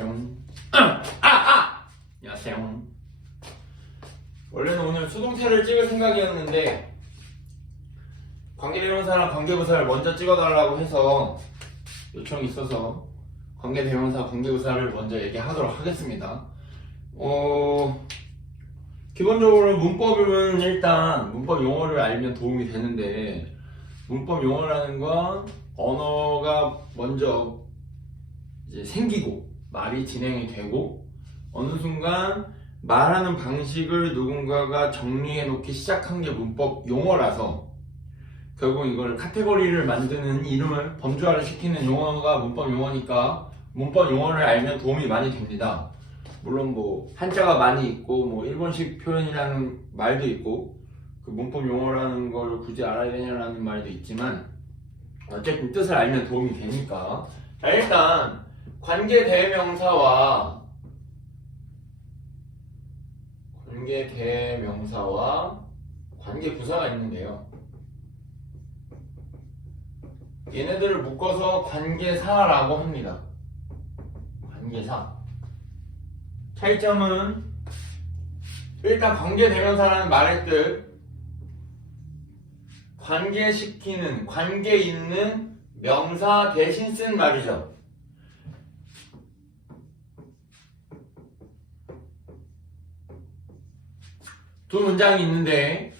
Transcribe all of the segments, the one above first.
안녕하세요. 안녕하세요. 원래는 오늘 수동태를 찍을 생각이었는데 관계대명사랑 관계부사를 먼저 찍어달라고 해서 요청이 있어서 관계대명사, 관계부사를 먼저 얘기하도록 하겠습니다. 기본적으로 문법은 일단 문법 용어를 알면 도움이 되는데, 문법 용어라는 건 언어가 먼저 이제 생기고 말이 진행이 되고 어느 순간 말하는 방식을 누군가가 정리해 놓기 시작한 게 문법 용어라서, 결국 이걸 카테고리를 만드는 이름을 범주화를 시키는 용어가 문법 용어니까 문법 용어를 알면 도움이 많이 됩니다. 물론 뭐 한자가 많이 있고 뭐 일본식 표현이라는 말도 있고 그 문법 용어라는 걸 굳이 알아야 되냐라는 말도 있지만 어쨌든 뜻을 알면 도움이 되니까. 자, 일단 관계대명사와 관계부사가 있는데요, 얘네들을 묶어서 관계사라고 합니다. 관계사. 차이점은 일단 관계대명사라는 말의 뜻, 관계시키는, 관계 있는 명사 대신 쓴 말이죠. 두 문장이 있는데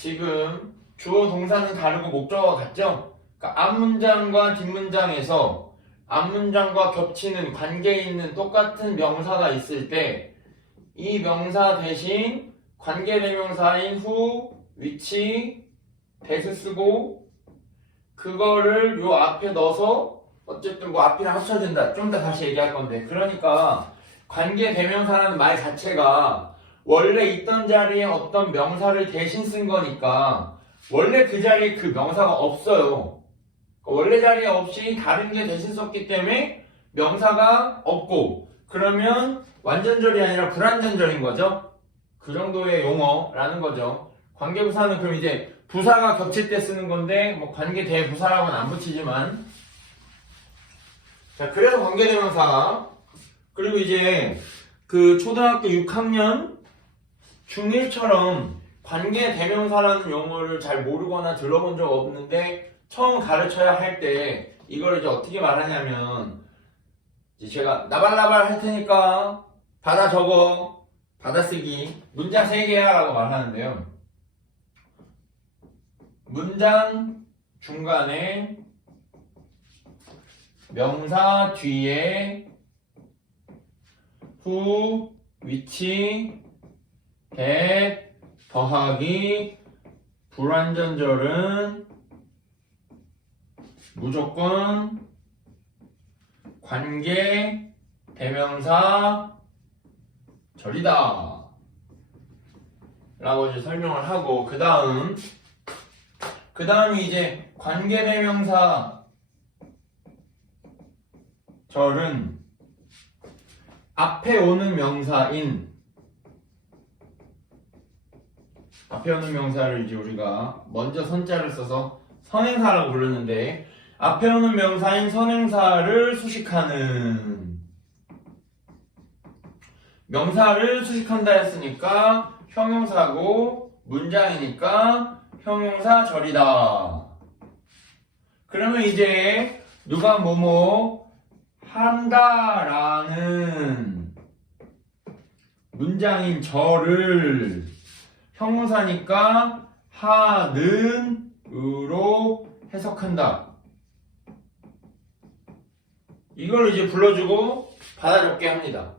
지금 주어 동사는 다르고 목적어가 같죠? 그러니까 앞문장과 뒷문장에서 앞문장과 겹치는 관계 있는 똑같은 명사가 있을 때 이 명사 대신 관계대명사인 who, which, that을 쓰고 그거를 요 앞에 넣어서 어쨌든 뭐 앞이랑 합쳐야 된다. 좀 더 다시 얘기할 건데, 그러니까 관계대명사라는 말 자체가 원래 있던 자리에 어떤 명사를 대신 쓴 거니까 원래 그 자리에 그 명사가 없어요. 원래 자리에 없이 다른 게 대신 썼기 때문에 명사가 없고, 그러면 완전절이 아니라 불완전절인 거죠. 그 정도의 용어라는 거죠. 관계부사는 그럼 이제 부사가 겹칠 때 쓰는 건데 뭐 관계대부사라고는 안 붙이지만, 자, 그래서 관계대명사. 그리고 이제 그 초등학교 6학년 중1처럼 관계대명사라는 용어를 잘 모르거나 들어본 적 없는데 처음 가르쳐야 할 때 이걸 이제 어떻게 말하냐면, 이제 제가 나발나발 할 테니까 받아 적어, 받아쓰기, 문장 3개야 라고 말하는데요, 문장 중간에 명사 뒤에 who, which, that 더하기 불완전절은 무조건 관계 대명사 절이다 라고 이제 설명을 하고, 그 다음이 이제 관계 대명사 절은 앞에 오는 명사인, 앞에 오는 명사를 이제 우리가 먼저 선자를 써서 선행사라고 부르는데, 앞에 오는 명사인 선행사를 수식하는, 명사를 수식한다 했으니까 형용사고 문장이니까 형용사절이다. 그러면 이제 누가 뭐뭐 한다라는 문장인 절을 형용사니까 하는으로 해석한다. 이걸 이제 불러주고 받아적게 합니다.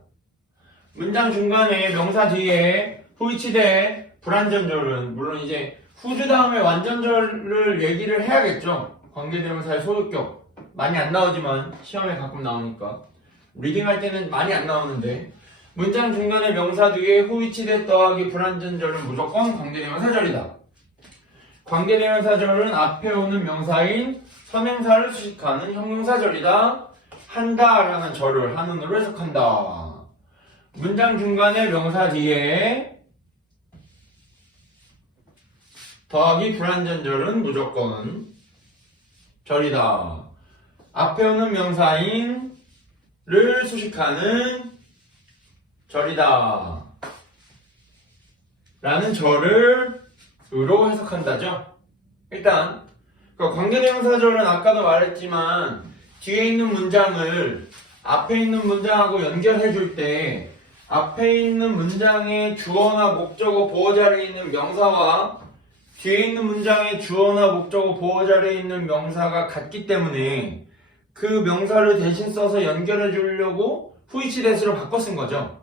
문장 중간에 명사 뒤에 후이치대 불완전절은, 물론 이제 후주 다음에 완전절을 얘기를 해야겠죠. 관계대명사의 소유격 많이 안 나오지만 시험에 가끔 나오니까, 리딩할 때는 많이 안 나오는데, 문장 중간에 명사 뒤에 후이치대 더하기 불완전절은 무조건 관계대명사절이다. 관계대명사절은 앞에 오는 명사인 선행사를 수식하는 형용사절이다. 한다라는 절을 하는으로 해석한다. 문장 중간에 명사 뒤에 더하기 불완전절은 무조건 절이다. 앞에 오는 명사인 수식하는 절이다 라는 절을 으로 해석한다죠. 일단 그 관계대명사절은 아까도 말했지만 뒤에 있는 문장을 앞에 있는 문장하고 연결해 줄 때 앞에 있는 문장의 주어나 목적어 보어 자리에 있는 명사와 뒤에 있는 문장의 주어나 목적어 보어 자리에 있는 명사가 같기 때문에 그 명사를 대신 써서 연결해 주려고 who,which, that으로 바꿔 쓴 거죠.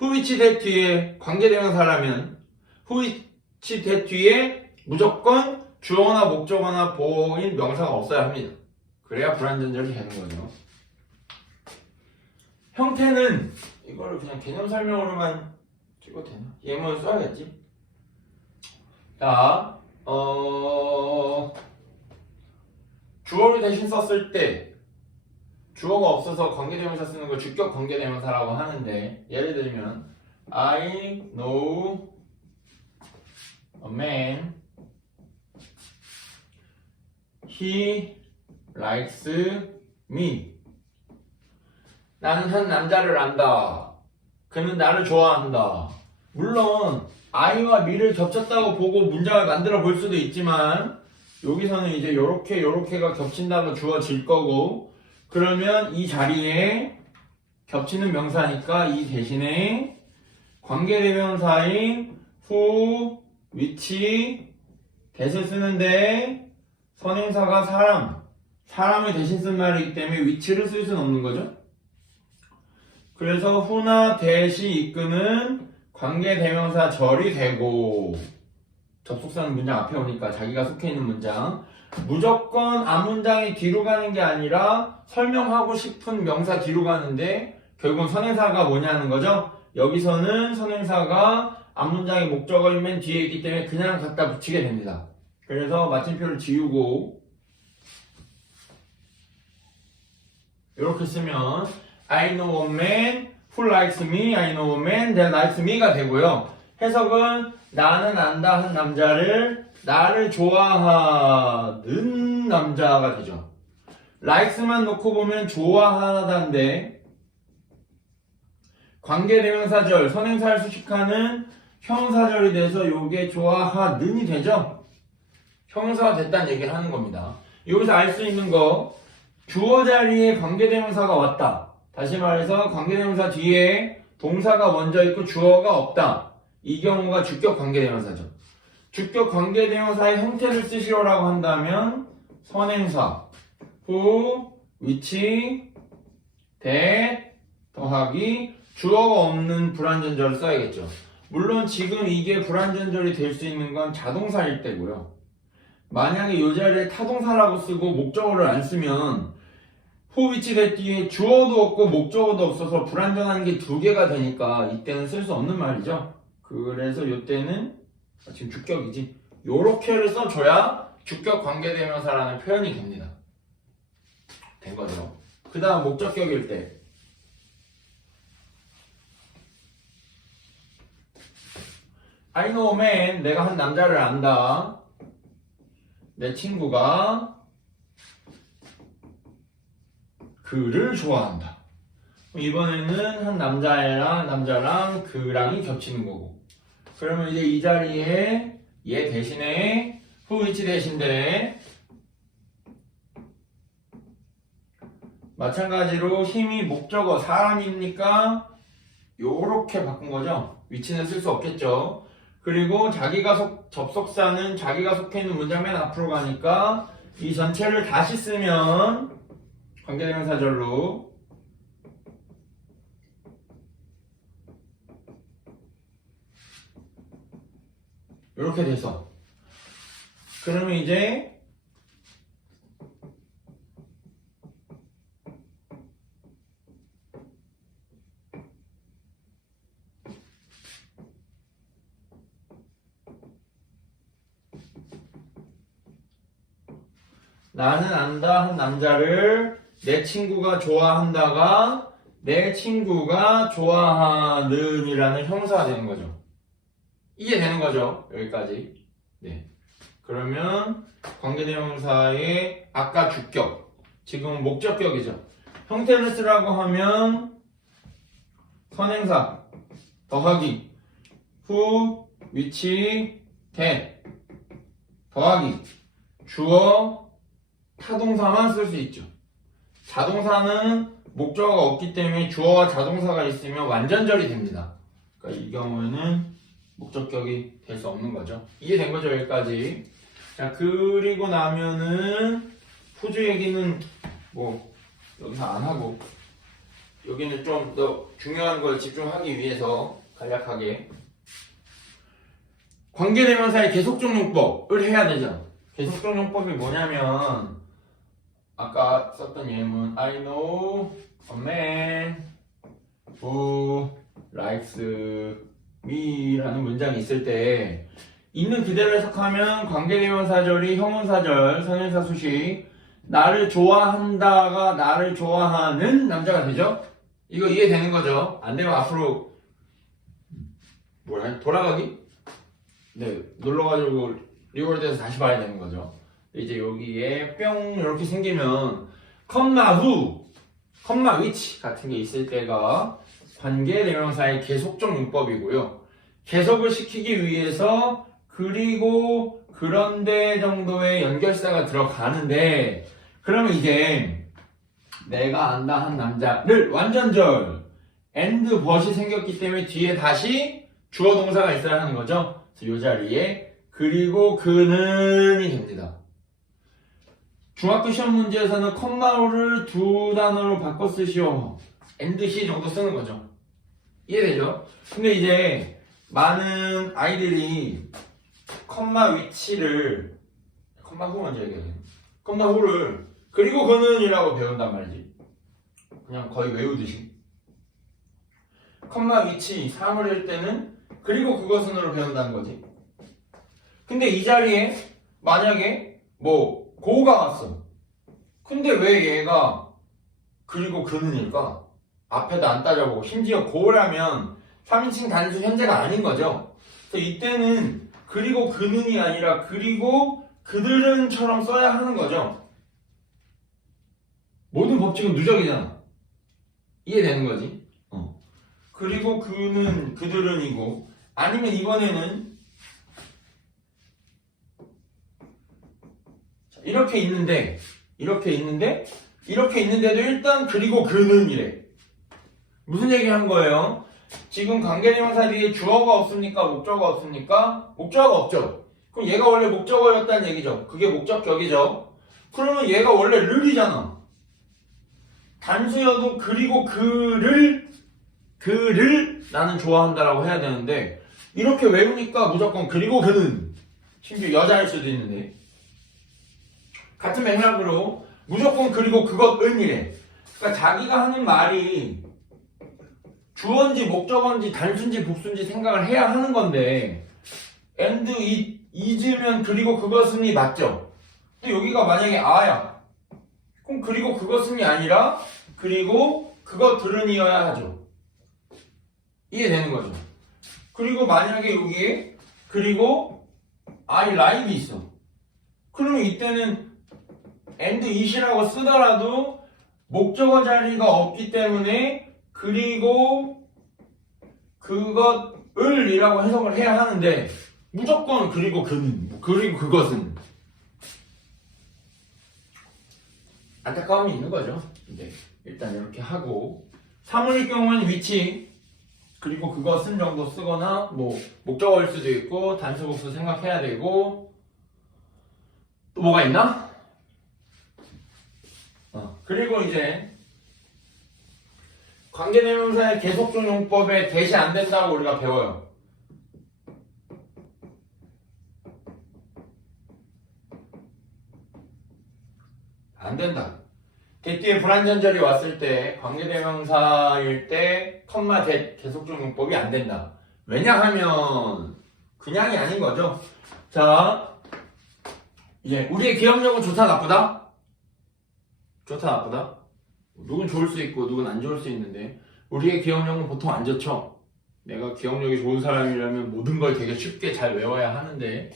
who,which, that 뒤에 관계대명사라면 who,which, that 뒤에 무조건 주어나 목적어나 보어인 명사가 없어야 합니다. 그래야 불완전절이 되는 거죠. 형태는 이거를 그냥 개념 설명으로만 찍어도 되나? 예문 써야겠지? 자, 주어를 대신 썼을 때 주어가 없어서 관계대명사 쓰는 걸 주격 관계대명사라고 하는데 예를 들면 I know a man he likes me. 나는 한 남자를 안다. 그는 나를 좋아한다. 물론 I와 me를 겹쳤다고 보고 문장을 만들어 볼 수도 있지만 여기서는 이제 요렇게가 겹친다고 주어질 거고 그러면 이 자리에 겹치는 명사니까 이 대신에 관계대명사인 who, which, that을 쓰는데 선행사가 사람을 대신 쓴 말이기 때문에 which를 쓸 수는 없는 거죠. 그래서 who나 that이 이끄는 관계대명사 절이 되고 접속사는 문장 앞에 오니까 자기가 속해 있는 문장 무조건 앞문장이 뒤로 가는 게 아니라 설명하고 싶은 명사 뒤로 가는데 결국은 선행사가 뭐냐는 거죠. 여기서는 선행사가 앞문장의 목적어인 맨 뒤에 있기 때문에 그냥 갖다 붙이게 됩니다. 그래서 마침표를 지우고 이렇게 쓰면 I know a man who likes me, I know a man that likes me가 되고요. 해석은 나는 안다 한 남자를 나를 좋아하는 남자가 되죠. likes만 놓고 보면 좋아하다인데 관계대명사절, 선행사를 수식하는 형사절이 돼서 요게 좋아하는이 되죠. 형사가 됐다는 얘기를 하는 겁니다. 여기서 알 수 있는 거 주어 자리에 관계대명사가 왔다. 다시 말해서 관계대명사 뒤에 동사가 먼저 있고 주어가 없다. 이 경우가 주격 관계대명사죠. 주격 관계대명사의 형태를 쓰시오라고 한다면 선행사 who, which, that 더하기 주어가 없는 불완전절을 써야겠죠. 물론 지금 이게 불완전절이 될 수 있는 건 자동사일 때고요. 만약에 이 자리에 타동사라고 쓰고 목적어를 안 쓰면 who, which, that 뒤에 주어도 없고 목적어도 없어서 불완전한 게 두 개가 되니까 이때는 쓸 수 없는 말이죠. 그래서 이때는 지금 주격이지. 요렇게를 써줘야 주격 관계대명사라는 표현이 됩니다. 된 거죠. 그 다음 목적격일 때 I know a man, 내가 한 남자를 안다. 내 친구가 그를 좋아한다. 이번에는 한 남자랑 그랑이 겹치는 거고. 그러면 이제 이 자리에 얘 대신에 who, which 대신데 마찬가지로 힘이 목적어 사람이니까 요렇게 바꾼 거죠. 위치는 쓸 수 없겠죠. 그리고 접속사는 자기가 속해 있는 문장 맨 앞으로 가니까 이 전체를 다시 쓰면 관계대명사절로 이렇게 돼서 그러면 이제 나는 안다 한 남자를 내 친구가 좋아한다가 내 친구가 좋아하는 이라는 형사가 되는 거죠. 이게 되는 거죠. 여기까지. 네. 그러면 관계대명사의 아까 주격, 지금은 목적격이죠. 형태를 쓰라고 하면 선행사 더하기 who, which, that 더하기 주어, 타동사만 쓸 수 있죠. 자동사는 목적어가 없기 때문에 주어와 자동사가 있으면 완전절이 됩니다. 그러니까 이 경우에는 목적격이 될 수 없는 거죠. 이해된 거죠, 여기까지? 자, 그리고 나면은 호주 얘기는 뭐 여기서 안 하고 여기는 좀 더 중요한 걸 집중하기 위해서 간략하게 관계대명사의 계속적 용법을 해야 되죠. 계속적 용법이 뭐냐면 아까 썼던 예문 I know a man who likes me 라는 문장이 있을 때 있는 그대로 해석하면 관계대명사절이 형용사절, 선행사 수식 나를 좋아한다가 나를 좋아하는 남자가 되죠? 이거 이해되는 거죠? 안 되면 앞으로 뭐라 돌아가기? 네, 놀러가지고 리월드에서 다시 봐야 되는 거죠. 이제 여기에 뿅 이렇게 생기면 컴마 후, 컴마 위치 같은 게 있을 때가 관계대명사의 계속적 용법이고요. 계속을 시키기 위해서 그리고 그런데 정도의 연결사가 들어가는데 그러면 이제 내가 안다 한 남자를 완전절 and but이 생겼기 때문에 뒤에 다시 주어 동사가 있어야 하는 거죠. 그래서 이 자리에 그리고 그는이 됩니다. 중학교 시험 문제에서는 컴마를 두 단어로 바꿔 쓰시오. and he 정도 쓰는 거죠. 이해되죠? 근데 이제 많은 아이들이 컴마 위치를 컴마 후 먼저 얘기해요. 컴마 후를 그리고 그는이라고 배운단 말이지. 그냥 거의 외우듯이. 컴마 위치 사물일 때는 그리고 그것은으로 배운다는 거지. 근데 이 자리에 만약에 뭐 고가 왔어. 근데 왜 얘가 그리고 그는일까? 앞에도 안 따져보고 심지어 고라면 3인칭 단수 현재가 아닌 거죠. 그래서 이때는 그리고 그는이 아니라 그리고 그들은처럼 써야 하는 거죠. 모든 법칙은 누적이잖아. 이해되는 거지? 그리고 그는 그들은이고 아니면 이번에는 이렇게 있는데도 일단 그리고 그는이래. 무슨 얘기 한 거예요? 지금 관계대명사 뒤에 주어가 없습니까? 목적어가 없습니까? 목적어가 없죠. 그럼 얘가 원래 목적어였다는 얘기죠. 그게 목적격이죠. 그러면 얘가 원래 르이잖아. 단수여도 그리고 그를 나는 좋아한다라고 해야 되는데 이렇게 외우니까 무조건 그리고 그는 심지어 여자일 수도 있는데 같은 맥락으로 무조건 그리고 그것은 이래. 그러니까 자기가 하는 말이 주어인지 목적어인지 단수인지 복수인지 생각을 해야 하는 건데 and it is면 그리고 그것은이 맞죠? 근데 여기가 만약에 아야 그럼 그리고 그것은이 아니라 그리고 그것들은이어야 하죠. 이해되는 거죠? 그리고 만약에 여기에 그리고 I like이 있어. 그러면 이때는 and it이라고 쓰더라도 목적어 자리가 없기 때문에 그리고 그것을 이라고 해석을 해야 하는데 무조건 그리고 그는 그리고 그것은 안타까움이 있는 거죠. 근데 일단 이렇게 하고 사물일 경우에는 위치 그리고 그것은 정도 쓰거나 뭐 목적어일 수도 있고 단수 복수 생각해야 되고 또 뭐가 있나? 그리고 이제 관계대명사의 계속적 용법에 대시 안 된다고 우리가 배워요. 안 된다. 뒤에 불완전절이 왔을 때 관계대명사일 때 컴마 대 계속적 용법이 안 된다. 왜냐하면 그냥이 아닌 거죠. 자, 이제 우리의 기억력은 좋다 나쁘다? 좋다 나쁘다? 누군 좋을 수 있고 누군 안 좋을 수 있는데 우리의 기억력은 보통 안 좋죠. 내가 기억력이 좋은 사람이라면 모든 걸 되게 쉽게 잘 외워야 하는데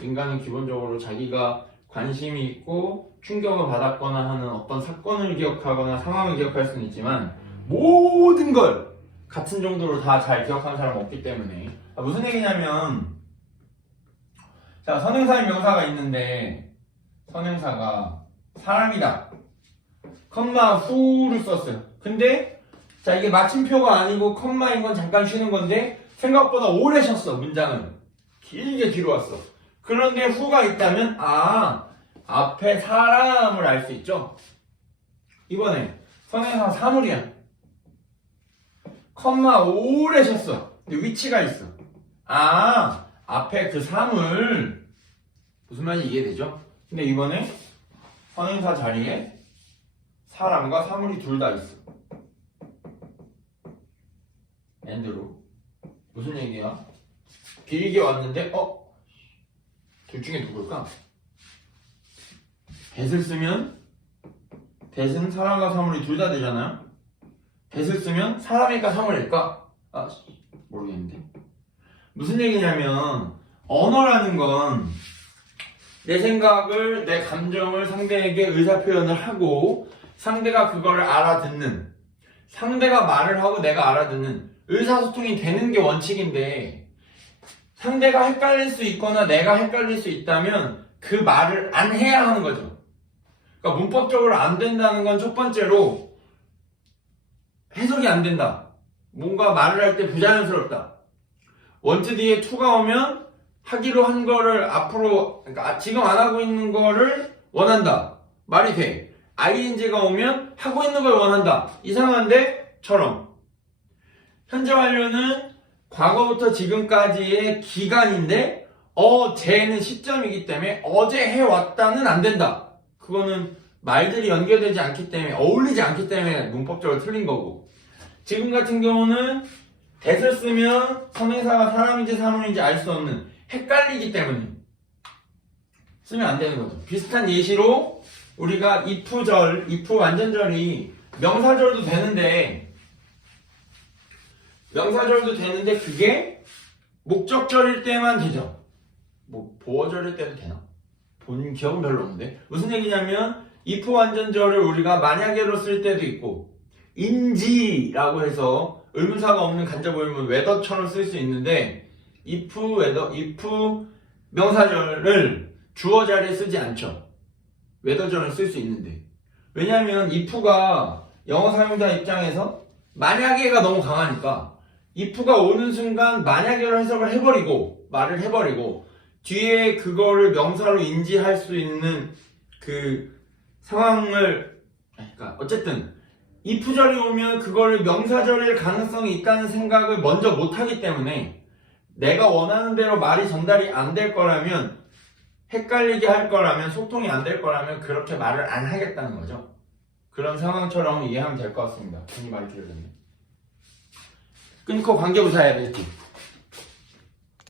인간은 기본적으로 자기가 관심이 있고 충격을 받았거나 하는 어떤 사건을 기억하거나 상황을 기억할 수는 있지만 모든 걸 같은 정도로 다 잘 기억하는 사람은 없기 때문에 무슨 얘기냐면 자 선행사인 명사가 있는데 선행사가 사람이다 컴마 후를 썼어요. 근데 자 이게 마침표가 아니고 컴마인 건 잠깐 쉬는 건데 생각보다 오래 쉬었어. 문장은 길게 뒤로 왔어. 그런데 후가 있다면 앞에 사람을 알 수 있죠. 이번에 선행사 사물이야. 컴마 오래 쉬었어. 근데 위치가 있어. 앞에 그 사물 무슨 말인지 이해되죠? 근데 이번에 선행사 자리에 사람과 사물이 둘 다 있어. 엔드로 무슨 얘기야? 길게 왔는데 둘 중에 누굴까? that을 쓰면 that은 사람과 사물이 둘 다 되잖아요. that을 쓰면 사람일까 사물일까? 모르겠는데 무슨 얘기냐면 언어라는 건 내 생각을 내 감정을 상대에게 의사표현을 하고 상대가 그거를 알아듣는 상대가 말을 하고 내가 알아듣는 의사소통이 되는 게 원칙인데 상대가 헷갈릴 수 있거나 내가 헷갈릴 수 있다면 그 말을 안 해야 하는 거죠. 그러니까 문법적으로 안 된다는 건 첫 번째로 해석이 안 된다. 뭔가 말을 할 때 부자연스럽다. 원트 뒤에 to가 오면 하기로 한 거를 앞으로 그러니까 지금 안 하고 있는 거를 원한다. 말이 돼. ing가 오면 하고 있는 걸 원한다. 이상한데? 처럼. 현재 완료는 과거부터 지금까지의 기간인데 어제는 시점이기 때문에 어제 해왔다는 안 된다. 그거는 말들이 연결되지 않기 때문에 어울리지 않기 때문에 문법적으로 틀린 거고 지금 같은 경우는 that을 쓰면 선행사가 사람인지 사물인지 알 수 없는 헷갈리기 때문에 쓰면 안 되는 거죠. 비슷한 예시로 우리가 if 완전절이 명사절도 되는데 그게 목적절일 때만 되죠. 뭐 보어절일 때도 되나? 본 기억은 별로 없는데 무슨 얘기냐면 if 완전절을 우리가 만약에로 쓸 때도 있고 인지라고 해서 의문사가 없는 간접 의문 whether처럼 쓸 수 있는데 if 명사절을 주어 자리에 쓰지 않죠. whether절을 쓸 수 있는데 왜냐면 if가 영어 사용자 입장에서 만약에가 너무 강하니까 if가 오는 순간 만약에로 해석을 해버리고 말을 해버리고 뒤에 그거를 명사로 인지할 수 있는 그 상황을 그러니까 어쨌든 if절이 오면 그거를 명사절일 가능성이 있다는 생각을 먼저 못하기 때문에 내가 원하는 대로 말이 전달이 안 될 거라면 헷갈리게 할 거라면 소통이 안 될 거라면 그렇게 말을 안 하겠다는 거죠. 그런 상황처럼 이해하면 될 것 같습니다. 괜히 말이 길어졌네. 끊고 관계부사 해야 되지.